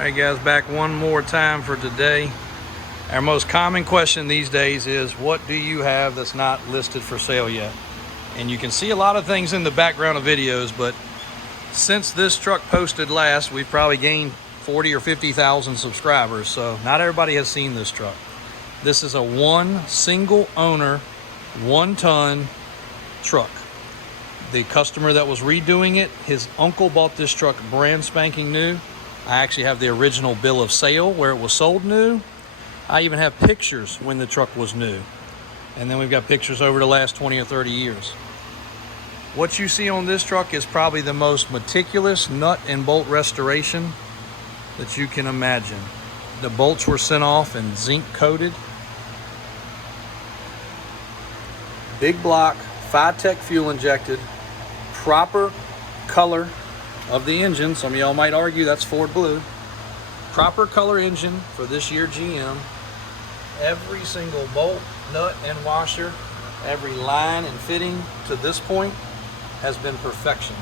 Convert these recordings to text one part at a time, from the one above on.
Alright guys, back one more time for today. Our most common question these days is, what do you have that's not listed for sale yet? And you can see a lot of things in the background of videos, but since this truck posted last, we've probably gained 40 or 50,000 subscribers, so not everybody has seen this truck. This is a one single owner, 1 ton truck. The customer that was redoing it, his uncle bought this truck brand spanking new. I actually have the original bill of sale where it was sold new. I even have pictures when the truck was new. And then we've got pictures over the last 20 or 30 years. What you see on this truck is probably the most meticulous nut and bolt restoration that you can imagine. The bolts were sent off and zinc coated. Big block, Phi-Tech fuel injected, proper color of the engine. Some of y'all might argue that's Ford blue. Proper color engine for this year GM. Every single bolt, nut, and washer, every line and fitting to this point has been perfection.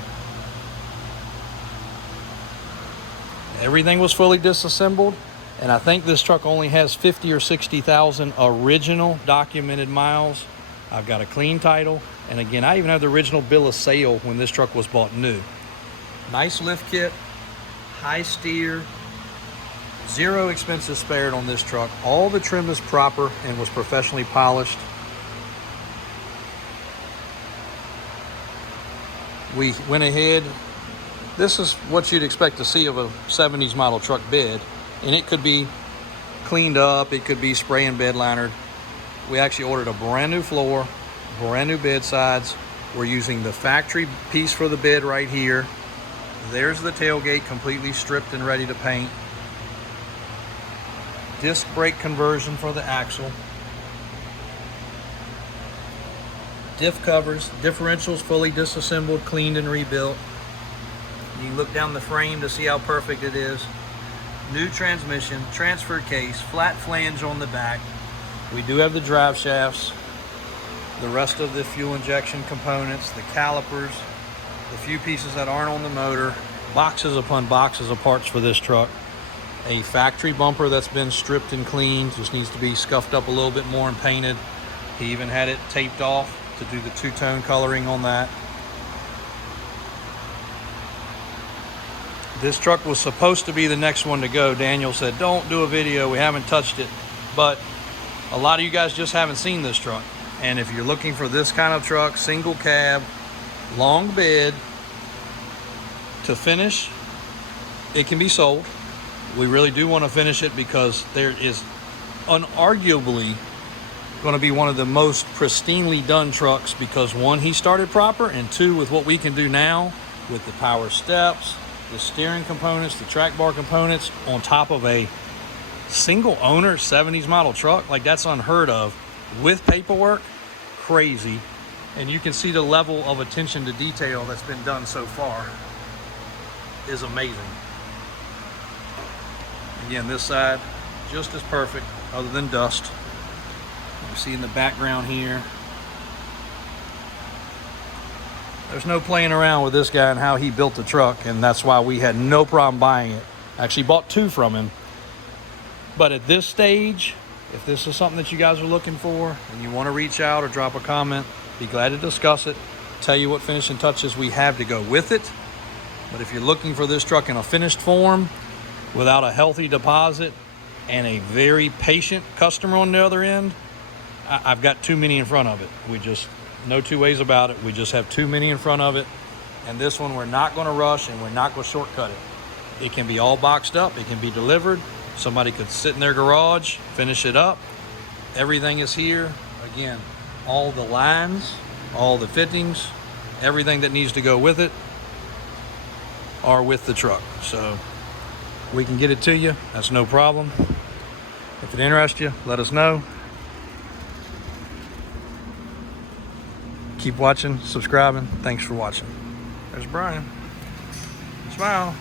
Everything was fully disassembled, and I think this truck only has 50 or 60,000 original documented miles. I've got a clean title, and again, I even have the original bill of sale when this truck was bought new. Nice lift kit, high steer, zero expenses spared on this truck. All the trim is proper and was professionally polished. We went ahead. This is what you'd expect to see of a 70s model truck bed, and it could be cleaned up, it could be spray and bed linered. We actually ordered a brand new floor, brand new bed sides. We're using the factory piece for the bed right here. There's the tailgate completely stripped and ready to paint. Disc brake conversion for the axle. Diff covers, differentials fully disassembled, cleaned and rebuilt. You can look down the frame to see how perfect it is. New transmission, transfer case, flat flange on the back. We do have the drive shafts, the rest of the fuel injection components, the calipers, the few pieces that aren't on the motor, boxes upon boxes of parts for this truck. A factory bumper that's been stripped and cleaned, just needs to be scuffed up a little bit more and painted. He even had it taped off to do the two-tone coloring on that. This truck was supposed to be the next one to go. Daniel said, don't do a video, we haven't touched it. But a lot of you guys just haven't seen this truck. And if you're looking for this kind of truck, single cab, long bed, to finish, it can be sold. We really do want to finish it because there is unarguably going to be one of the most pristinely done trucks, because one, he started proper, and two, with what we can do now with the power steps, the steering components, the track bar components on top of a single owner 70s model truck, like that's unheard of with paperwork. Crazy. And you can see the level of attention to detail that's been done so far is amazing. Again, this side just as perfect other than dust. You see in the background here, there's no playing around with this guy and how he built the truck, and that's why we had no problem buying it. Actually bought two from him. But at this stage, if this is something that you guys are looking for and you want to reach out or drop a comment, be glad to discuss it, tell you what finishing touches we have to go with it. But if you're looking for this truck in a finished form without a healthy deposit and a very patient customer on the other end, I've got too many in front of it. We just, no two ways about it. We just have too many in front of it. And this one, we're not going to rush and we're not going to shortcut it. It can be all boxed up. It can be delivered. Somebody could sit in their garage, finish it up. Everything is here. Again, all the lines, all the fittings, everything that needs to go with it are with the truck. So we can get it to you. That's no problem. If it interests you, let us know. Keep watching, subscribing. Thanks for watching. There's Brian. Smile.